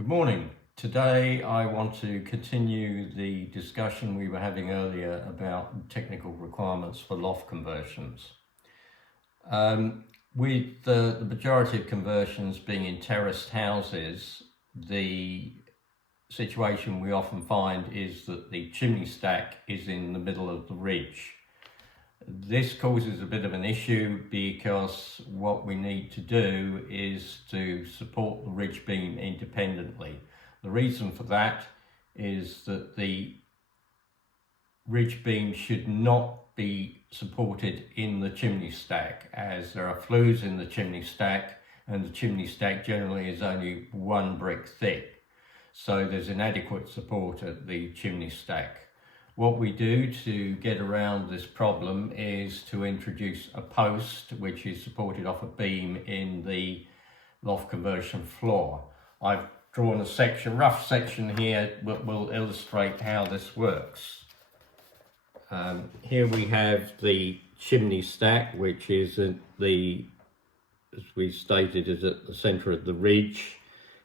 Good morning. Today I want to continue the discussion we were having earlier about technical requirements for loft conversions. With the majority of conversions being in terraced houses, the situation we often find is that the chimney stack is in the middle of the ridge. This causes a bit of an issue because what we need to do is to support the ridge beam independently. The reason for that is that the ridge beam should not be supported in the chimney stack, as there are flues in the chimney stack and the chimney stack generally is only one brick thick. So there's inadequate support at the chimney stack. What we do to get around this problem is to introduce a post which is supported off a beam in the loft conversion floor. I've drawn a rough section here that will illustrate how this works. Here we have the chimney stack, which is as we stated, is at the center of the ridge.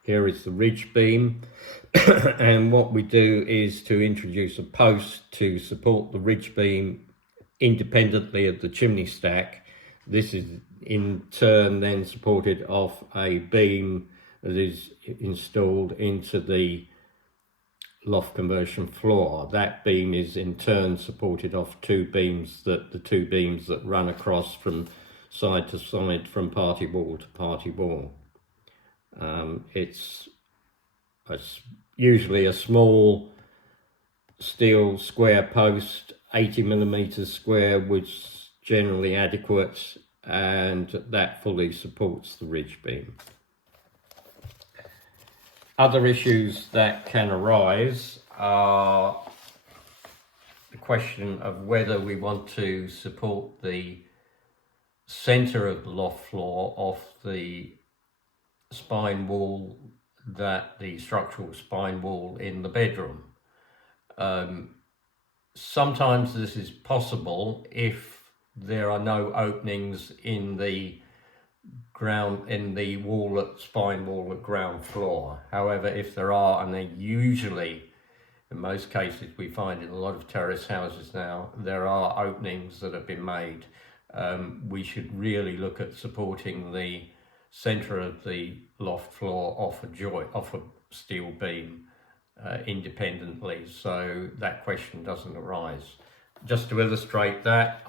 Here is the ridge beam, and what we do is to introduce a post to support the ridge beam independently of the chimney stack. This is in turn then supported off a beam that is installed into the loft conversion floor. That beam is in turn supported off the two beams that run across from side to side from party wall to party wall. It's usually a small steel square post, 80mm square, which is generally adequate, and that fully supports the ridge beam. Other issues that can arise are the question of whether we want to support the center of the loft floor off the spine wall, the structural spine wall in the bedroom. Sometimes this is possible if there are no openings in the spine wall at ground floor. However, if there are, and they usually, in most cases we find in a lot of terrace houses now, there are openings that have been made, we should really look at supporting the center of the loft floor off a steel beam independently, so that question doesn't arise. Just to illustrate that,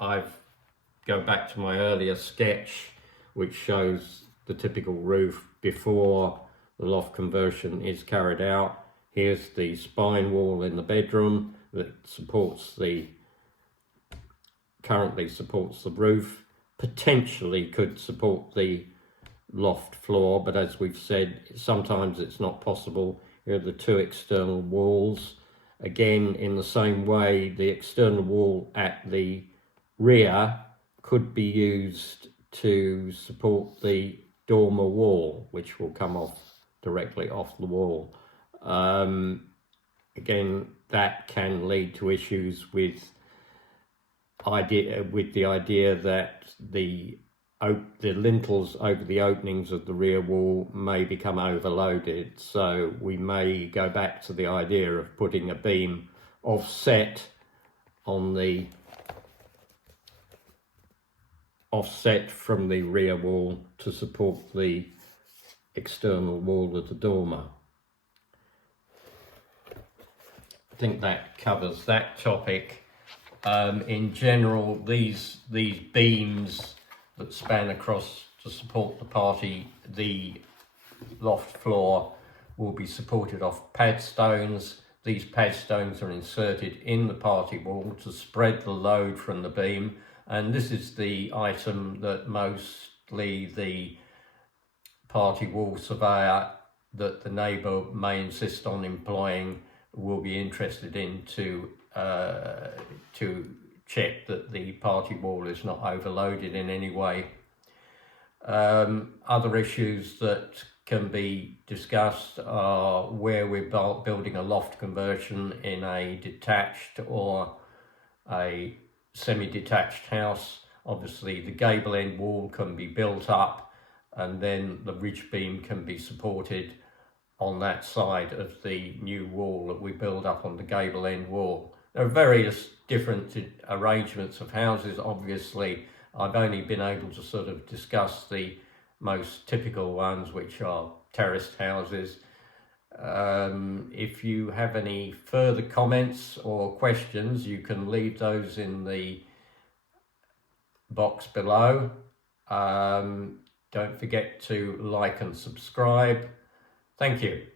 go back to my earlier sketch, which shows the typical roof before the loft conversion is carried out. Here's the spine wall in the bedroom that currently supports the roof, potentially could support the loft floor, but as we've said, sometimes it's not possible. Here are the two external walls. Again, in the same way, the external wall at the rear could be used to support the dormer wall, which will come directly off the wall. Again, that can lead to issues with the idea that the lintels over the openings of the rear wall may become overloaded, so we may go back to the idea of putting a beam offset from the rear wall to support the external wall of the dormer. I think that covers that topic. In general, these beams that span across to support the loft floor will be supported off padstones. These padstones are inserted in the party wall to spread the load from the beam, and this is the item that mostly the party wall surveyor that the neighbour may insist on employing will be interested in to check that the party wall is not overloaded in any way. Other issues that can be discussed are where we're building a loft conversion in a detached or a semi-detached house. Obviously the gable end wall can be built up and then the ridge beam can be supported on that side of the new wall that we build up on the gable end wall. There are various different arrangements of houses. Obviously, I've only been able to sort of discuss the most typical ones, which are terraced houses. If you have any further comments or questions, you can leave those in the box below. Don't forget to like and subscribe. Thank you.